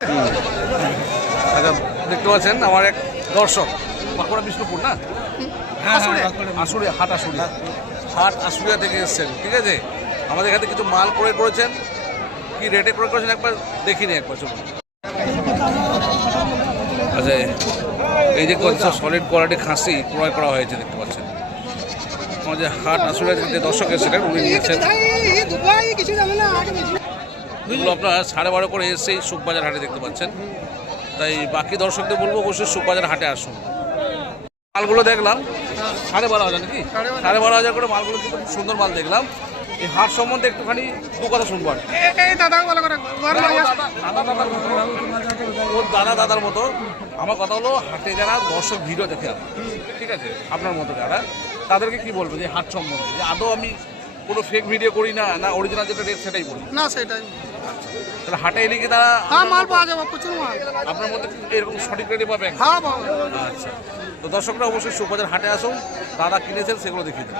আচ্ছা, দেখতে পাচ্ছেন আমার এক দর্শক বাঁকুড়া বিষ্ণুপুর না, আশুলিয়া হাট আশুলিয়া থেকে এসছেন। ঠিক আছে, আমাদের এখানে কিছু মাল ক্রয় করেছেন, কি রেটে ক্রয় করেছেন একবার দেখিনি, একবার চলুন। আচ্ছা, এই যে কত সলিড কোয়ালিটি খাসি ক্রয় করা হয়েছে দেখতে পাচ্ছেন। আমাদের হাট আশুলিয়া থেকে যে দর্শক এসেছিলেন উনি নিয়েছেন। এগুলো আপনার 12:30 করে এসেই সুখবাজার হাটে দেখতে পাচ্ছেন। তাই বাকি দর্শকদের বলবো অবশ্যই সুখবাজার হাটে আসুন। মালগুলো দেখলাম 12,500 নাকি, 12,500 করে মালগুলো কিন্তু খুব সুন্দর মাল দেখলাম। এই হাট সম্বন্ধে একটুখানি দু কথা শুনবো। দাদার মতো আমার কথা হলো, হাটে যারা দর্শক ভিডিও দেখে, ঠিক আছে, আপনার মতো যারা, তাদেরকে কি বলবো যে হাট সম্বন্ধে, যে আদৌ আমি কোনো ফেক ভিডিও করি না, না অরিজিনাল যেটা রেট সেটাই বলি না, সেটাই। তাহলে হাটে এলে কি তারা মাল পাওয়া যাবে, প্রচুর মাল আপনার মধ্যে এরকম সঠিক রেটে পাবেন? হ্যাঁ পাওয়া। আচ্ছা, তো দর্শকরা অবশ্যই সুখবাজার হাটে আসুন, দাদা কিনেছেন সেগুলো দেখিয়ে দেন।